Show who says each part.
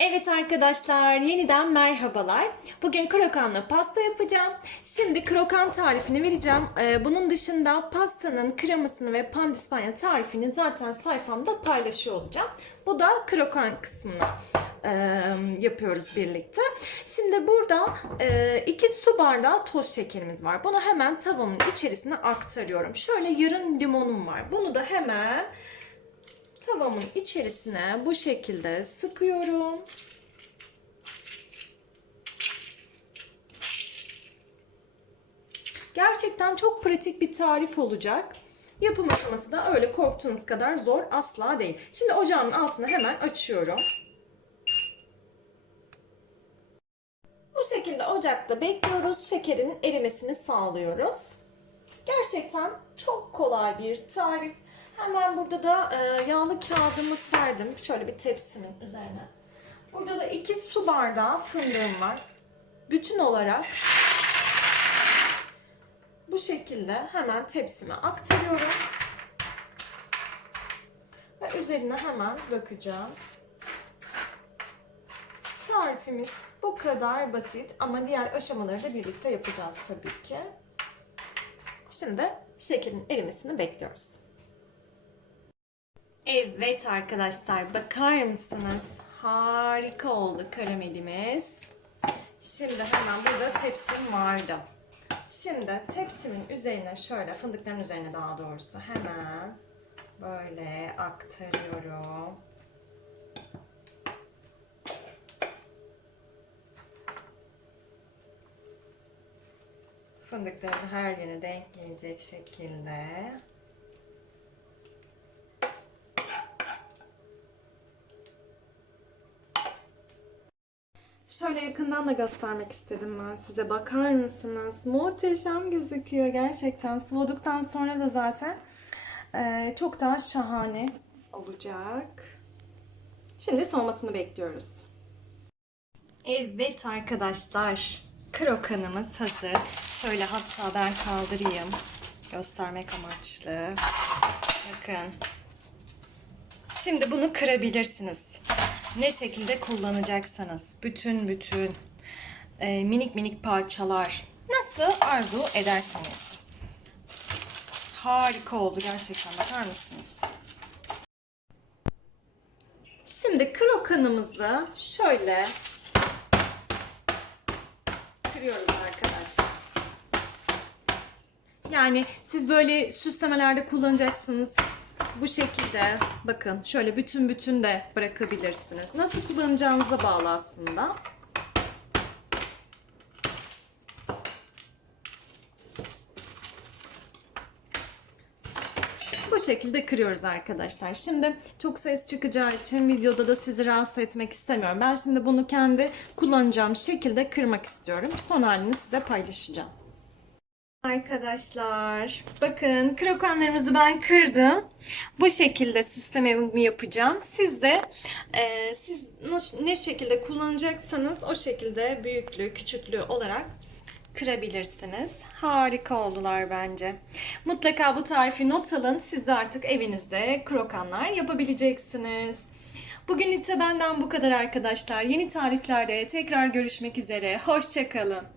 Speaker 1: Evet arkadaşlar, yeniden merhabalar. Bugün krokanla pasta yapacağım. Şimdi krokan tarifini vereceğim. Ee, bunun dışında pastanın kremasını ve pandispanya tarifini zaten sayfamda paylaşıyor olacağım. Bu da krokan kısmını e, yapıyoruz birlikte. Şimdi burada 2 su bardağı toz şekerimiz var. Bunu hemen tavamın içerisine aktarıyorum. Şöyle yarım limonum var. Bunu da hemen tavamın içerisine bu şekilde sıkıyorum. Gerçekten çok pratik bir tarif olacak. Yapım aşaması da öyle korktuğunuz kadar zor asla değil. Şimdi ocağın altını hemen açıyorum. Bu şekilde ocakta bekliyoruz. Şekerin erimesini sağlıyoruz. Gerçekten çok kolay bir tarif. Hemen burada da e, yağlı kağıdımı serdim. Şöyle bir tepsimin üzerine. Burada da 2 su bardağı fındığım var. Bütün olarak bu şekilde hemen tepsime aktarıyorum. Ve üzerine hemen dökeceğim. Tarifimiz bu kadar basit ama diğer aşamaları da birlikte yapacağız tabii ki. Şimdi şekerin erimesini bekliyoruz. Evet arkadaşlar bakar mısınız? Harika oldu karamelimiz. Şimdi hemen burada tepsim vardı. Şimdi tepsimin üzerine şöyle fındıkların üzerine daha doğrusu hemen böyle aktarıyorum. Fındıkların her yerine denk gelecek şekilde. Şöyle yakından da göstermek istedim ben size. Bakar mısınız? Muhteşem gözüküyor gerçekten. Soğuduktan sonra da zaten e, çok daha şahane olacak. Şimdi soğumasını bekliyoruz. Evet arkadaşlar. Krokanımız hazır. Şöyle hatta ben kaldırayım. Göstermek amaçlı. Bakın. Şimdi bunu kırabilirsiniz. Ne şekilde kullanacaksanız. Bütün bütün e, minik minik parçalar. Nasıl arzu ederseniz. Harika oldu gerçekten. Bakar mısınız? Şimdi krokanımızı şöyle kırıyoruz arkadaşlar. Yani siz böyle süslemelerde kullanacaksınız. Bu şekilde bakın şöyle bütün bütün de bırakabilirsiniz. Nasıl kullanacağınıza bağlı aslında. Bu şekilde kırıyoruz arkadaşlar. Şimdi çok ses çıkacağı için videoda da sizi rahatsız etmek istemiyorum. Ben şimdi bunu kendi kullanacağım şekilde kırmak istiyorum. Son halini size paylaşacağım. Arkadaşlar bakın krokanlarımızı ben kırdım. Bu şekilde süslememi yapacağım. Siz de e, siz ne şekilde kullanacaksanız o şekilde büyüklüğü küçüklüğü olarak kırabilirsiniz. Harika oldular bence. Mutlaka bu tarifi not alın. Siz de artık evinizde krokanlar yapabileceksiniz. Bugünlük de benden bu kadar arkadaşlar. Yeni tariflerde tekrar görüşmek üzere. Hoşçakalın.